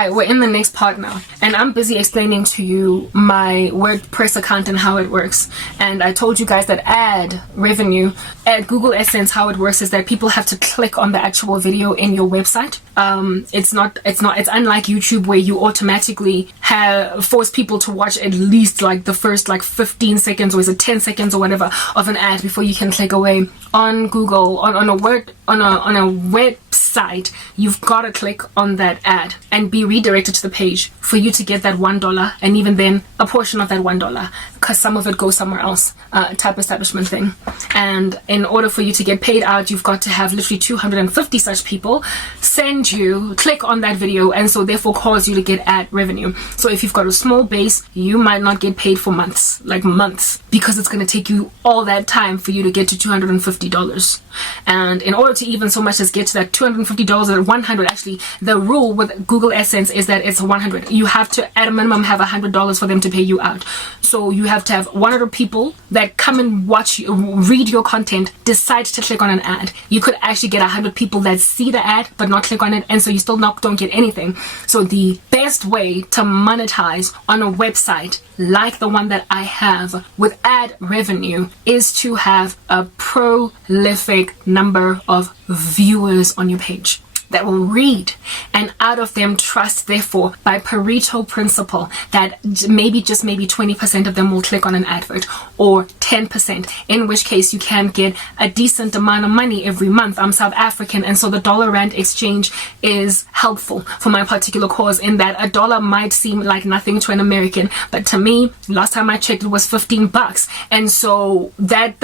Hi, we're in the next part now, and I'm busy explaining to you my WordPress account and how it works. And I told you guys that ad revenue at Google AdSense, how it works is that people have to click on the actual video in your website. It's unlike YouTube where you automatically force people to watch at least like the first like 15 seconds or is it 10 seconds or whatever of an ad before you can click away. On Google, on a website, you've got to click on that ad and be redirected to the page for you to get that $1, and even then a portion of that $1 because some of it goes somewhere else, type establishment thing. And in order for you to get paid out, you've got to have literally 250 such people click on that video, and so therefore cause you to get ad revenue. So if you've got a small base, you might not get paid for months, because it's going to take you all that time for you to get to $250. And in order to even so much as get to that $250 or 100, actually the rule with Google AdSense is that it's 100. You have to at a minimum have $100 for them to pay you out. So you have to have 100 people that come and read your content, decide to click on an ad. You could actually get 100 people that see the ad but not click on it, and so you still don't get anything. So the best way to monetize on a website like the one that I have with ad revenue is to have a prolific number of viewers on your page that will read, and out of them trust, therefore, by Pareto principle, that maybe 20% of them will click on an advert, or 10%, in which case you can get a decent amount of money every month. I'm South African, and so the dollar rand exchange is helpful for my particular cause, in that a dollar might seem like nothing to an American, but to me, last time I checked, it was $15. And so that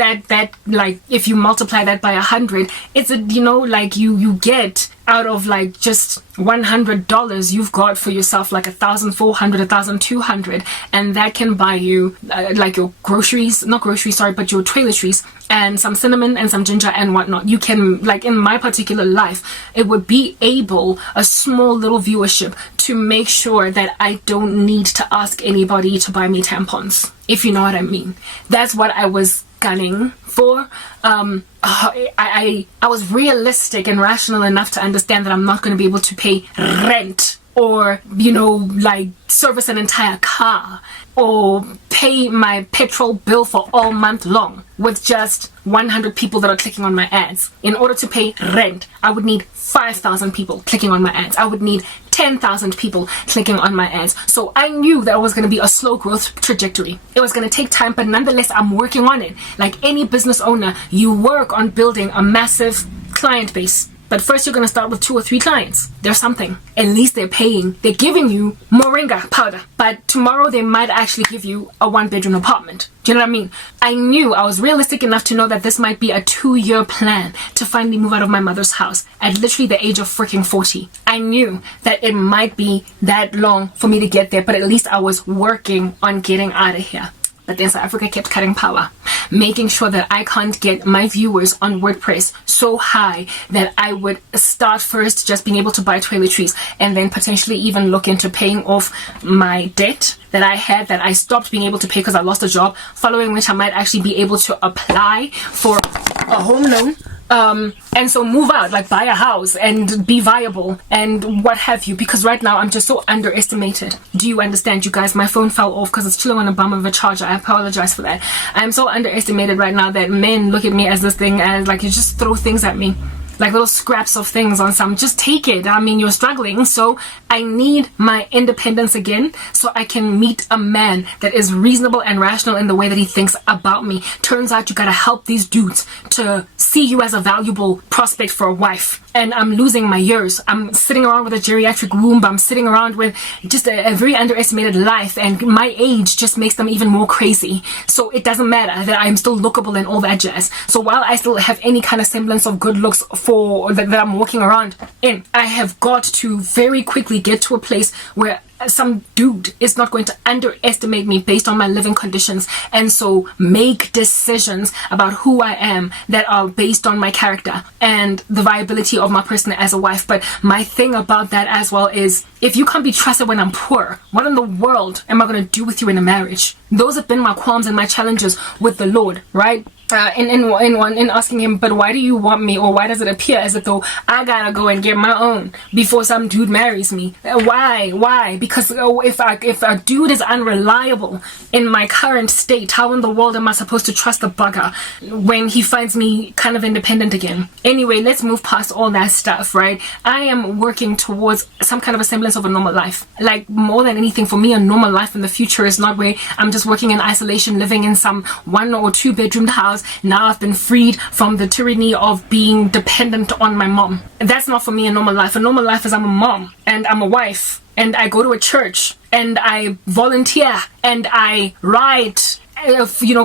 like, if you multiply that by 100, it's you get out of like just $100, you've got for yourself like 1,400, 1,200, and that can buy you like your groceries, not groceries, sorry, but your toiletries and some cinnamon and some ginger and whatnot. You can, like in my particular life, it would be a small little viewership to make sure that I don't need to ask anybody to buy me tampons, if you know what I mean. That's what I was gunning for. I was realistic and rational enough to understand that I'm not going to be able to pay rent or, like service an entire car or pay my petrol bill for all month long with just 100 people that are clicking on my ads. In order to pay rent, I would need 5,000 people clicking on my ads. I would need 10,000 people clicking on my ads. So I knew that it was going to be a slow growth trajectory. It was going to take time, but nonetheless, I'm working on it. Like any business owner, you work on building a massive client base. But first, you're going to start with 2 or 3 clients. There's something. At least they're paying. They're giving you moringa powder. But tomorrow, they might actually give you a 1-bedroom apartment. Do you know what I mean? I was realistic enough to know that this might be a 2-year plan to finally move out of my mother's house at literally the age of freaking 40. I knew that it might be that long for me to get there, but at least I was working on getting out of here. But then South Africa kept cutting power, making sure that I can't get my viewers on WordPress so high that I would start first just being able to buy toiletries and then potentially even look into paying off my debt that I had that I stopped being able to pay because I lost a job, following which I might actually be able to apply for a home loan. And so move out, like buy a house and be viable and what have you, because right now I'm just so underestimated. Do you understand, you guys? My phone fell off because it's chilling on a bum of a charger. I apologize for that. I'm so underestimated right now that men look at me as this thing, as like you just throw things at me. Like little scraps of things on some, just take it. I mean, you're struggling, so I need my independence again so I can meet a man that is reasonable and rational in the way that he thinks about me. Turns out you gotta help these dudes to see you as a valuable prospect for a wife. And I'm losing my years. I'm sitting around with a geriatric womb. I'm sitting around with just a very underestimated life, and my age just makes them even more crazy. So it doesn't matter that I'm still lookable and all that jazz. So while I still have any kind of semblance of good looks that I'm walking around in, I have got to very quickly get to a place where some dude is not going to underestimate me based on my living conditions, and so make decisions about who I am that are based on my character and the viability of my person as a wife. But my thing about that as well is, if you can't be trusted when I'm poor, what in the world am I going to do with you in a marriage? Those have been my qualms and my challenges with the Lord, right? in asking him, but why do you want me, or why does it appear as though I gotta go and get my own before some dude marries me? Why? Because if a dude is unreliable in my current state, how in the world am I supposed to trust the bugger when he finds me kind of independent again? Anyway, let's move past all that stuff, right? I am working towards some kind of a semblance of a normal life. Like, more than anything, for me, a normal life in the future is not where I'm just working in isolation, living in some 1 or 2 bedroomed house. Now I've been freed from the tyranny of being dependent on my mom. That's not for me a normal life. A normal life is I'm a mom and I'm a wife and I go to a church and I volunteer and I write,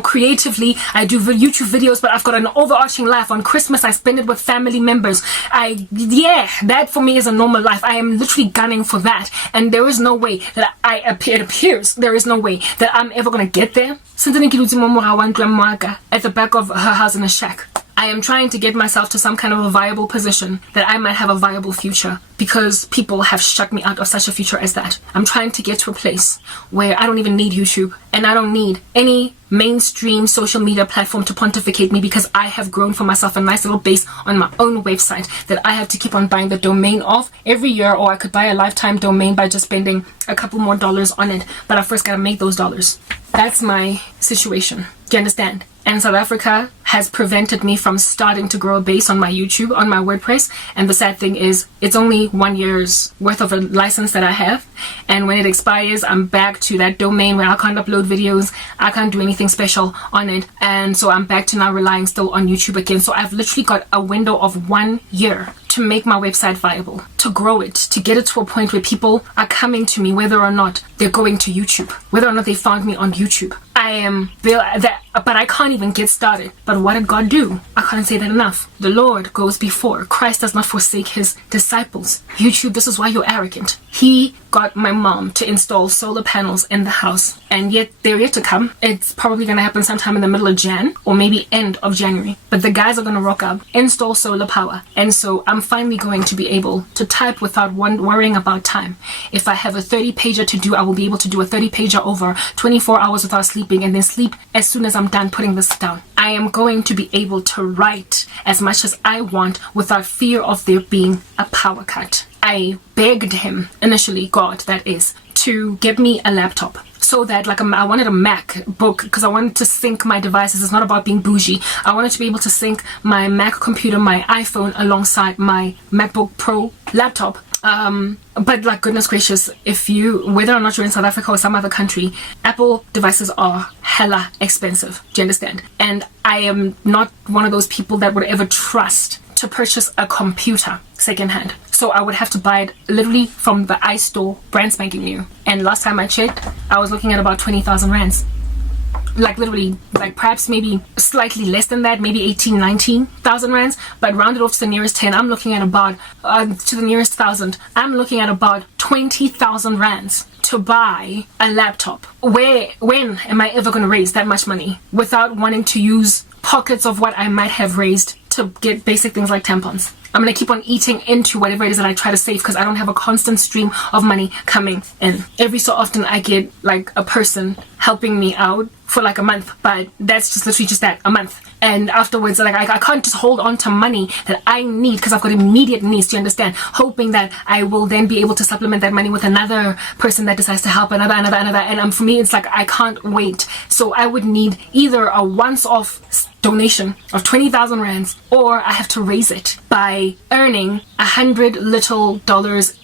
creatively. I do YouTube videos, but I've got an overarching life. On Christmas, I spend it with family members. That for me is a normal life. I am literally gunning for that. And there is no way that it appears, there is no way that I'm ever going to get there. At the back of her house in a shack. I am trying to get myself to some kind of a viable position that I might have a viable future, because people have shut me out of such a future as that. I'm trying to get to a place where I don't even need YouTube and I don't need any mainstream social media platform to pontificate me, because I have grown for myself a nice little base on my own website that I have to keep on buying the domain of every year, or I could buy a lifetime domain by just spending a couple more dollars on it. But I first gotta make those dollars. That's my situation. Do you understand? And South Africa has prevented me from starting to grow a base on my YouTube, on my WordPress. And the sad thing is, it's only 1 year's worth of a license that I have. And when it expires, I'm back to that domain where I can't upload videos. I can't do anything special on it. And so I'm back to now relying still on YouTube again. So I've literally got a window of 1 year to make my website viable, to grow it, to get it to a point where people are coming to me, whether or not they're going to YouTube, whether or not they found me on YouTube. But I can't even get started. But what did God do? I can't say that enough. The Lord goes before. Christ does not forsake his disciples. YouTube, this is why you're arrogant. He got my mom to install solar panels in the house, and yet they're yet to come. It's probably going to happen sometime in the middle of Jan, or maybe end of January. But the guys are going to rock up, install solar power. And so I'm finally going to be able to type without worrying about time. If I have a 30-pager to do, I will be able to do a 30-pager over 24 hours without sleeping, and then sleep as soon as I'm done putting this down. I am going to be able to write as much as I want without fear of there being a power cut. I begged him, initially, God that is, to get me a laptop. So that, I wanted a MacBook because I wanted to sync my devices. It's not about being bougie. I wanted to be able to sync my Mac computer, my iPhone, alongside my MacBook Pro laptop. But goodness gracious, whether or not you're in South Africa or some other country, Apple devices are hella expensive. Do you understand? And I am not one of those people that would ever trust to purchase a computer secondhand. So I would have to buy it literally from the iStore, brand spanking new. And last time I checked, I was looking at about 20,000 rands. Literally, perhaps maybe slightly less than that, maybe 18, 19,000 rands, but rounded off to the nearest 10, I'm looking at about, to the nearest 1,000, I'm looking at about 20,000 rands to buy a laptop. When am I ever going to raise that much money without wanting to use pockets of what I might have raised to get basic things like tampons? I'm going to keep on eating into whatever it is that I try to save, because I don't have a constant stream of money coming in. Every so often I get a person helping me out for a month, but that's just literally just that, a month. And afterwards, I can't just hold on to money that I need because I've got immediate needs, to understand, hoping that I will then be able to supplement that money with another person that decides to help, another. And for me, it's I can't wait. So I would need either a once-off donation of 20,000 rands, or I have to raise it by earning $100 little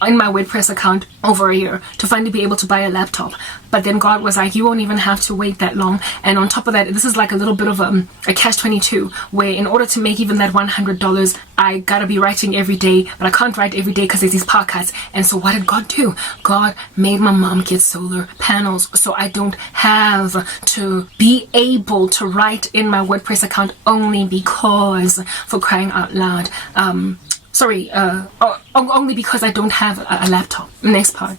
in my WordPress account over a year to finally be able to buy a laptop. But then God was like, you won't even have to wait that long. And on top of that, this is a little bit of a catch-22, where in order to make even that $100, I gotta be writing every day, but I can't write every day because there's these power cuts. And so what did God do? God made my mom get solar panels so I don't have to be able to write in my WordPress account, only because, for crying out loud, only because I don't have a laptop. Next part.